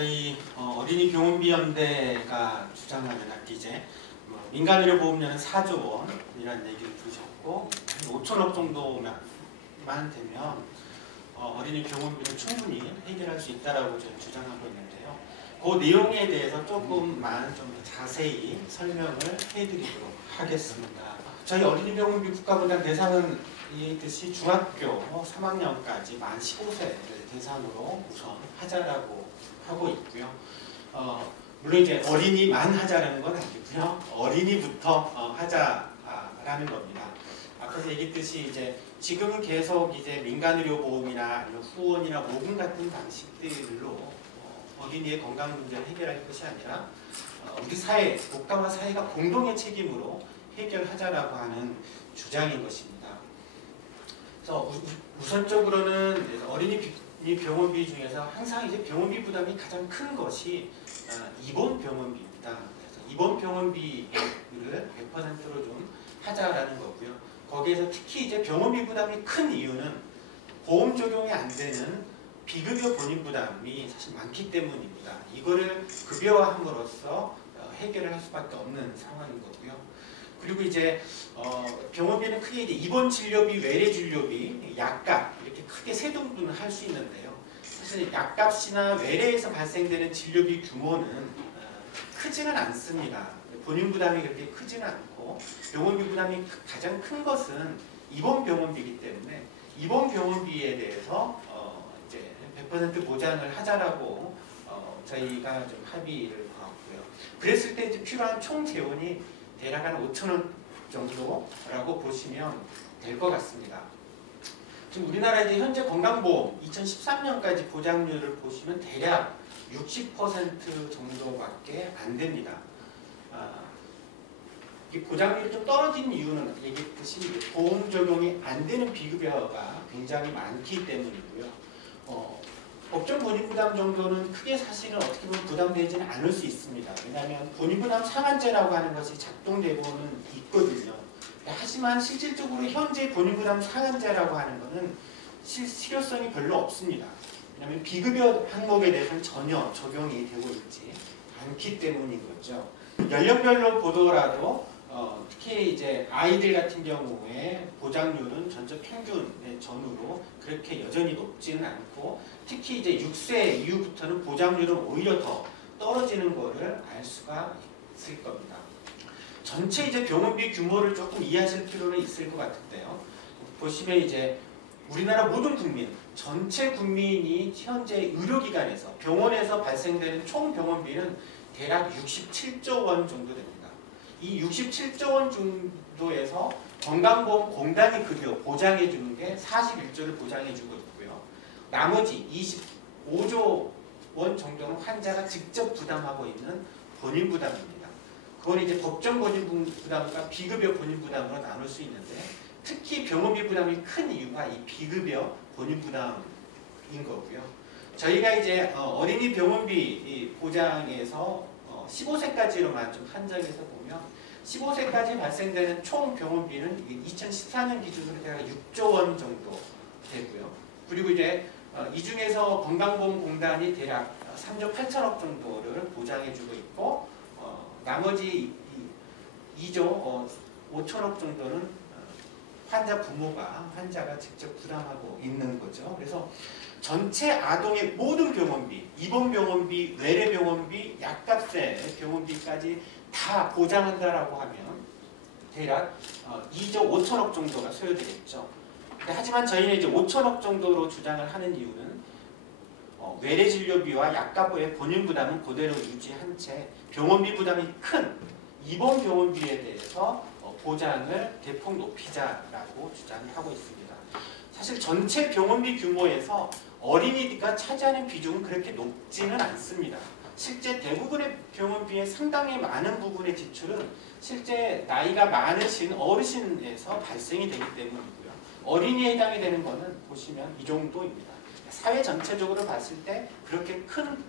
저희 어린이 병원비 연대가 주장하는 이제 민간의료보험료는 4조 원이라는 얘기를 들으셨고, 5천억 정도만 되면 어린이 병원비를 충분히 해결할 수 있다라고 저는 주장하고 있는데요. 그 내용에 대해서 조금만 좀 더 자세히 설명을 해드리도록 하겠습니다. 저희 어린이 병원비 국가분담 대상은 이듯이 중학교 3학년까지 만 15세를 대상으로 우선 하자라고 하고 있고요. 물론 이제 어린이만 하자라는 건 아니고요. 어린이부터 하자라는 겁니다. 아까 얘기했듯이 이제 지금은 계속 이제 민간의료보험이나 아니면 후원이나 모금 같은 방식들로 어린이의 건강 문제를 해결할 것이 아니라 우리 사회, 국가와 사회가 공동의 책임으로 해결하자라고 하는 주장인 것입니다. 그래서 우선적으로는 어린이 병원비 중에서 항상 이제 병원비 부담이 가장 큰 것이 입원 병원비입니다. 그래서 입원 병원비를 100%로 좀 하자라는 거고요. 거기에서 특히 이제 병원비 부담이 큰 이유는 보험 적용이 안 되는 비급여 본인 부담이 사실 많기 때문입니다. 이거를 급여화함으로써 해결을 할 수밖에 없는 상황인 거고요. 그리고 이제 병원비는 크게 이제 입원 진료비, 외래 진료비, 약값 이렇게 크게 세 등분을 할 수 있는데요. 사실 약값이나 외래에서 발생되는 진료비 규모는 크지는 않습니다. 본인 부담이 그렇게 크지는 않고 병원비 부담이 가장 큰 것은 입원 병원비이기 때문에 입원 병원비에 대해서 이제 100% 보장을 하자라고 저희가 좀 합의를 하고요. 그랬을 때 이제 필요한 총 재원이 대략 한 5천원 정도라고 보시면 될 것 같습니다. 지금 우리나라 이제 현재 건강보험 2013년까지 보장률을 보시면 대략 60% 정도밖에 안 됩니다. 이 보장률이 좀 떨어진 이유는 얘기했듯이 보험 적용이 안 되는 비급여가 굉장히 많기 때문이고요. 법정 본인부담 정도는 크게 사실은 어떻게 보면 부담되지는 않을 수 있습니다. 왜냐하면 본인부담 상한제라고 하는 것이 작동되고는 있거든요. 하지만 실질적으로 현재 본인부담 상한제라고 하는 것은 실효성이 별로 없습니다. 왜냐하면 비급여 항목에 대해서는 전혀 적용이 되고 있지 않기 때문인 거죠. 연령별로 보더라도 특히 이제 아이들 같은 경우에 보장률은 전체 평균의 전후로 그렇게 여전히 높지는 않고 특히 이제 6세 이후부터는 보장률은 오히려 더 떨어지는 것을 알 수가 있을 겁니다. 전체 이제 병원비 규모를 조금 이해하실 필요는 있을 것 같은데요. 보시면 이제 우리나라 모든 국민, 전체 국민이 현재 의료기관에서 병원에서 발생되는 총 병원비는 대략 67조 원 정도 됩니다. 이 67조 원 정도에서 건강보험공단이 급여 보장해주는 게 41조를 보장해주고 있고요. 나머지 25조 원 정도는 환자가 직접 부담하고 있는 본인 부담입니다. 그건 이제 법정 본인 부담과 비급여 본인 부담으로 나눌 수 있는데 특히 병원비 부담이 큰 이유가 이 비급여 본인 부담인 거고요. 저희가 이제 어린이 병원비 보장에서 15세까지로만 좀 한정해서 보면 15세까지 발생되는 총 병원비는 2014년 기준으로 대략 6조 원 정도 되고요. 그리고 이제 이 중에서 건강보험공단이 대략 3조 8천억 정도를 보장해주고 있고 나머지 2조 5천억 정도는 환자가 직접 부담하고 있는 거죠. 그래서 전체 아동의 모든 병원비, 입원 병원비, 외래 병원비, 약값의 병원비까지 다 보장한다라고 하면 대략 2조 5천억 정도가 소요되겠죠. 하지만 저희는 이제 5천억 정도로 주장을 하는 이유는 외래 진료비와 약값의 본인 부담은 그대로 유지한 채 병원비 부담이 큰 입원 병원비에 대해서 보장을 대폭 높이자라고 주장을 하고 있습니다. 사실 전체 병원비 규모에서 어린이가 차지하는 비중은 그렇게 높지는 않습니다. 실제 대부분의 병원비의 상당히 많은 부분의 지출은 실제 나이가 많으신 어르신에서 발생이 되기 때문이고요. 어린이에 해당이 되는 것은 보시면 이 정도입니다. 사회 전체적으로 봤을 때 그렇게 큰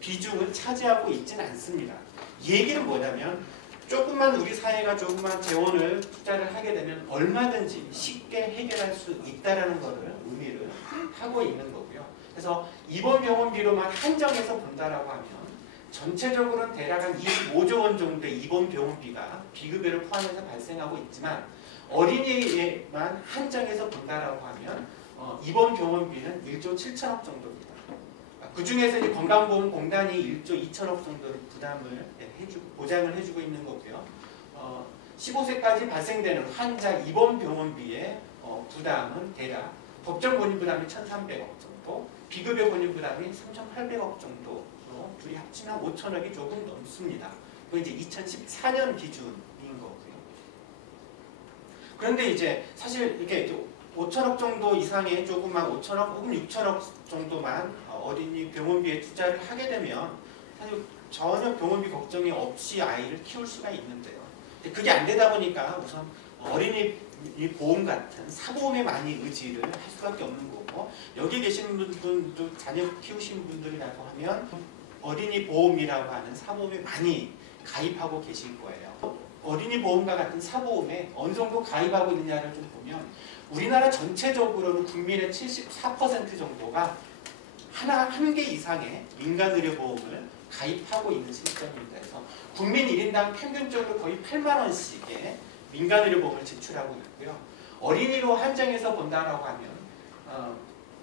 비중을 차지하고 있지는 않습니다. 이 얘기는 뭐냐면 조금만 우리 사회가 조금만 재원을 투자를 하게 되면 얼마든지 쉽게 해결할 수 있다는 것을 의미를 하고 있는 거고요. 그래서 입원 병원비로만 한정해서 본다라고 하면 전체적으로는 대략 한 25조 원 정도의 입원 병원비가 비급여를 포함해서 발생하고 있지만 어린이에만 한정해서 본다라고 하면 입원 병원비는 1조 7천억 정도입니다. 그 중에서 이제 건강보험공단이 1조 2천억 정도를 보장을 해주고 있는 거고요. 15세까지 발생되는 환자 입원 병원비의 부담은 대략 법정 본인 부담이 1,300억 정도, 비급여 본인 부담이 3,800억 정도로 둘이 합치면 5천억이 조금 넘습니다. 그건 이제 2014년 기준인 거고요. 그런데 이제 사실 이렇게 5천억 정도 이상의 조금만 5천억 혹은 6천억 정도만 어린이 병원비에 투자를 하게 되면 사실 전혀 병원비 걱정이 없이 아이를 키울 수가 있는데요. 그게 안 되다 보니까 우선 어린이 보험 같은 사보험에 많이 의지를 할 수밖에 없는 거고, 여기 계시는 분들도 자녀 키우신 분들이라고 하면 어린이 보험이라고 하는 사보험에 많이 가입하고 계실 거예요. 어린이 보험과 같은 사보험에 어느 정도 가입하고 있느냐를 좀 보면 우리나라 전체적으로는 국민의 74% 정도가 한 개 이상의 민간의료보험을 가입하고 있는 시점입니다. 그래서 국민 1인당 평균적으로 거의 8만 원씩의 민간의료보험을 지출하고 있고요. 어린이로 한정해서 본다라고 하면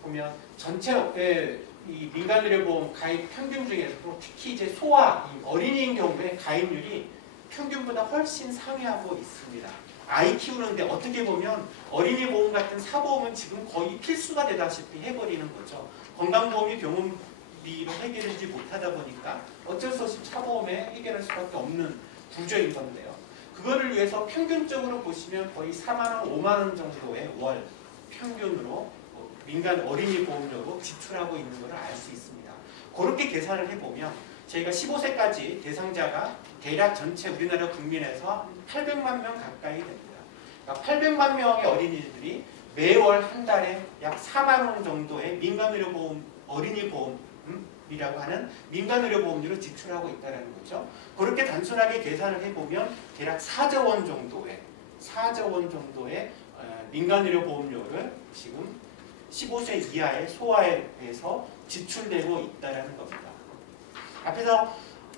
보면 전체 이 민간의료보험 가입 평균 중에서도 특히 이제 소아 어린이인 경우에 가입률이 평균보다 훨씬 상회하고 있습니다. 아이 키우는데 어떻게 보면 어린이 보험 같은 사보험은 지금 거의 필수가 되다시피 해버리는 거죠. 건강보험이 병원비로 해결하지 못하다 보니까 어쩔 수 없이 차보험에 해결할 수밖에 없는 구조인 건데요. 그거를 위해서 평균적으로 보시면 거의 4만 원, 5만 원 정도의 월 평균으로 민간 어린이 보험료로 지출하고 있는 것을 알 수 있습니다. 그렇게 계산을 해보면 저희가 15세까지 대상자가 대략 전체 우리나라 국민에서 800만 명 가까이 됩니다. 그러니까 800만 명의 어린이들이 매월 한 달에 약 4만 원 정도의 민간의료보험, 어린이보험이라고 하는 민간의료보험료를 지출하고 있다는 거죠. 그렇게 단순하게 계산을 해보면 대략 4조 원 정도의 민간의료보험료를 지금 15세 이하의 소아에 대해서 지출되고 있다는 겁니다. 앞에서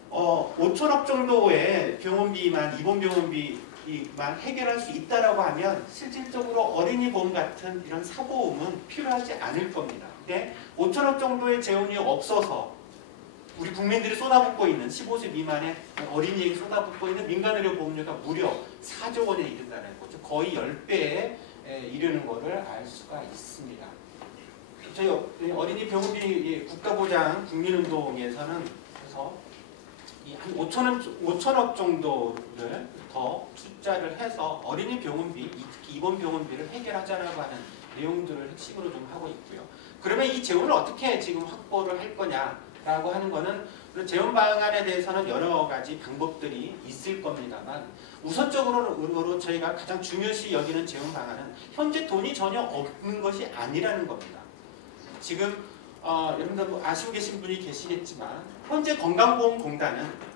5천억 정도의 병원비만, 입원 병원비만 해결할 수 있다라고 하면 실질적으로 어린이 보험 같은 이런 사보험은 필요하지 않을 겁니다. 근데 5천억 정도의 재원이 없어서 우리 국민들이 쏟아붓고 있는 15세 미만의 어린이에게 쏟아붓고 있는 민간의료 보험료가 무려 4조 원에 이른다는 거죠. 거의 10배에 이르는 것을 알 수가 있습니다. 저희 어린이 병원비 국가보장 국민운동에서는 그래서 한 5천억 정도를 더 투자를 해서 어린이 병원비, 특히 입원 병원비를 해결하자라고 하는 내용들을 핵심으로 좀 하고 있고요. 그러면 이 재원을 어떻게 지금 확보를 할 거냐라고 하는 거는 재원 방안에 대해서는 여러 가지 방법들이 있을 겁니다만 우선적으로 저희가 가장 중요시 여기는 재원 방안은 현재 돈이 전혀 없는 것이 아니라는 겁니다. 지금 여러분들 아시고 계신 분이 계시겠지만 현재 건강보험공단은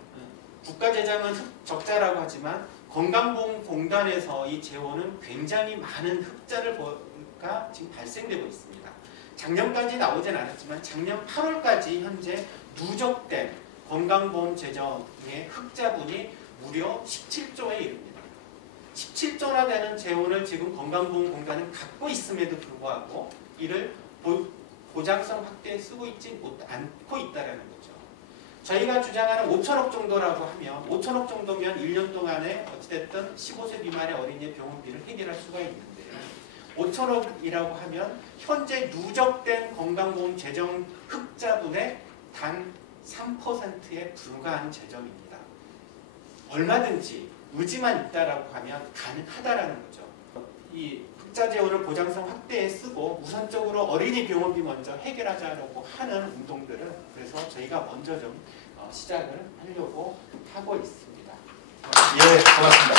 국가재정은 적자라고 하지만 건강보험공단에서 이 재원은 굉장히 많은 흑자가 지금 발생되고 있습니다. 작년까지 나오진 않았지만 작년 8월까지 현재 누적된 건강보험 재정의 흑자분이 무려 17조에 이릅니다. 17조나 되는 재원을 지금 건강보험공단은 갖고 있음에도 불구하고 이를 보장성 확대에 쓰고 있지 않고 있다는 거죠. 저희가 주장하는 5천억 정도라고 하면 5천억 정도면 1년 동안에 어찌됐든 15세 미만의 어린이의 병원비를 해결할 수가 있는데 5천억이라고 하면 현재 누적된 건강보험 재정 흑자분의 단 3%에 불과한 재정입니다. 얼마든지 의지만 있다라고 하면 가능하다라는 거죠. 이 흑자 재원을 보장성 확대에 쓰고 우선적으로 어린이 병원비 먼저 해결하자라고 하는 운동들은 그래서 저희가 먼저 좀 시작을 하려고 하고 있습니다. 예, 고맙습니다.